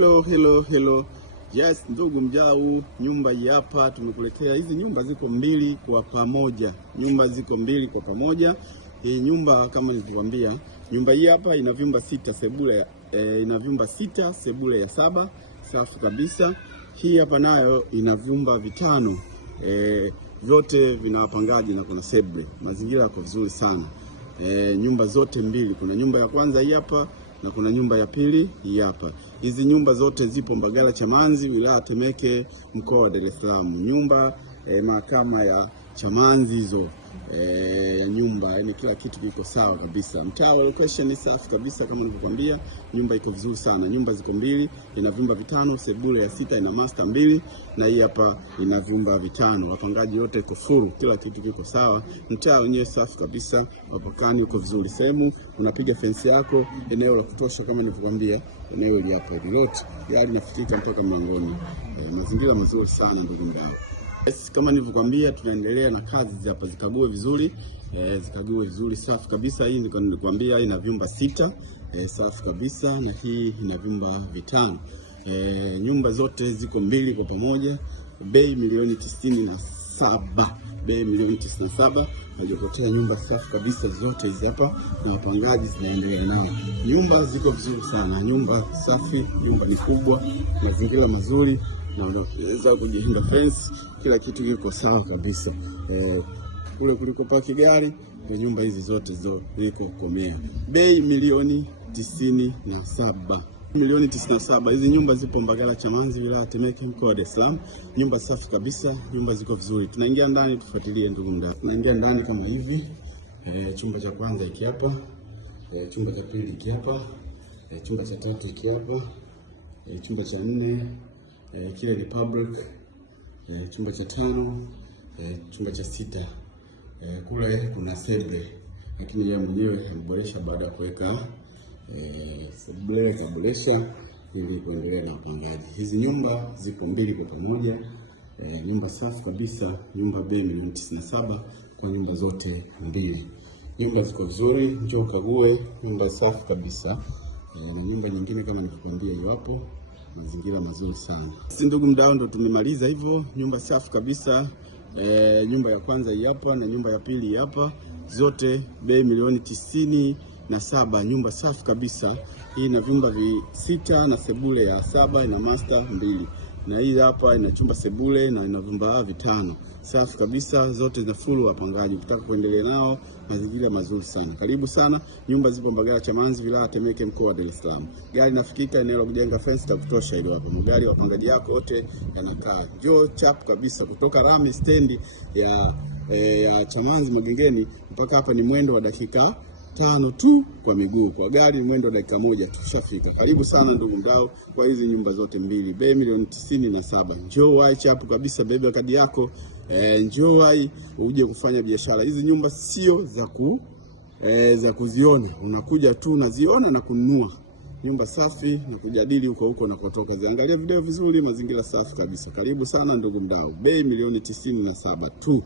Hello. Yes, ndugu mjau, nyumba hii hapa tumekuletea. Hizi nyumba ziko mbili kwa pamoja. Hii nyumba kama nilivyokuambia, nyumba hii hapa ina vyumba 6 sebule, ina vyumba 6 sebule ya 7, safi kabisa. Hii hapa nayo ina vyumba 5, vyote vina wapangaji na kuna sebule. Mazingira yako vizuri sana. Nyumba zote mbili, kuna nyumba ya kwanza hii hapa na kuna nyumba ya pili hii hapa. Hizi nyumba zote zipo Mbagala Chamanzi, wilaya Temeke, mkoa wa Dar es Salaam. Nyumba mahakama ya Chamanzi hizo, ya nyumba, yani kila kitu kiko sawa kabisa. Mtaa wa location ni safi kabisa kama nilivyokuambia. Nyumba iko vizuri sana. Nyumba ziko mbili, ina vyumba 5, sebule ya 6, ina master 2, na hii hapa ina vyumba 5. Wapangaji wote iko full, kila kitu kiko sawa. Mtaa wenyewe safi kabisa, wapakani uko vizuri. Sehemu unapiga fence yako, eneo la kutosha kama nilivyokuambia. Eneo hili hapa lote, gari nafikika mpaka mlangoni. Mazingira mazuri sana ndugu mdau. Yes, kama nilivyokuambia tunaendelea na kazi hapa, zikague vizuri, safi kabisa. Hii nilikwambia ina vyumba 6, safi kabisa, na hii ina vyumba 5. Nyumba zote ziko mbili kwa pamoja. Bei milioni 97. Bei milioni 97. Najokotea nyumba safi kabisa zote hizi hapa, na wapangaji zinaendelea nao. Nyumba ziko vizuri sana, nyumba safi, nyumba ni kubwa, mazingira mazuri, na unaweza kujihinda fence, kila kitu kiko sawa kabisa. Kule kuliko paki gari, na nyumba hizi zote ziko komea. Bei milioni 97. Milioni 97. Hizi nyumba zipo Mbagala Chamanzi, wilaya Temeke, mkoa wa Dar es Salaam. Nyumba safi kabisa, nyumba ziko vizuri. Tunaingia ndani, tufuatilie ndugu mdau. Tunaingia ndani kama hivi. Chumba cha kwanza hiki hapa. Chumba cha pili hiki hapa. Chumba cha tatu hiki hapa. Chumba cha 4 kile Republic. Chumba cha 5, chumba cha 6. Kule kuna sebule, lakini yeye mwenyewe ameboresha baada ya kuweka sebule, kaboresha ili kuendelea na upangaji. Hizi nyumba zipo mbili kwa pamoja. Nyumba safi kabisa, nyumba bei milioni 97 kwa nyumba zote mbili. Nyumba ziko vizuri, njoo kague, nyumba safi kabisa. Na nyumba nyingine kama nilivyokuambia hiyo hapo, mazingira mazuri sana. Sisi ndugu mdau, ndo tumemaliza hivyo. Nyumba safi kabisa. Nyumba ya kwanza hii hapa na nyumba ya pili hii hapa, zote bei milioni 97. Nyumba safi kabisa. Hii ina vyumba 6 na sebule ya 7, ina master 2. Na hii hapa ina chumba sebule na ina vyumba 5. Safi kabisa, zote zina full wapangaji. Ukitaka kuendelea nao, mazingira mazuri sana. Karibu sana. Nyumba zipo Mbagala Chamanzi, wilaya Temeke, mkoa wa Dar es Salaam. Gari nafikika, eneo la kujenga fence ta kutosha ile hapo. Magari wapangaji yako wote yanakaa. Njoo chap kabisa kutoka Rami stand ya Chamanzi Magengeni mpaka hapa ni mwendo wa dakika 5 tu kwa miguu. Kwa gari ni mwendo wa dakika 1 tushafika. Karibu sana ndugu mdau kwa hizi nyumba zote mbili. Bei milioni 97. Njoo wai chapu kabisa, bebe kadi yako. Njoo wai uje kufanya biashara. Hizi nyumba sio za kuziona. Unakuja tu unaziona na kununua. Nyumba safi na kujadili huko na kutoka. Ziangalia video vizuri, mazingira safi kabisa. Karibu sana ndugu mdau. Bei milioni 97 tu.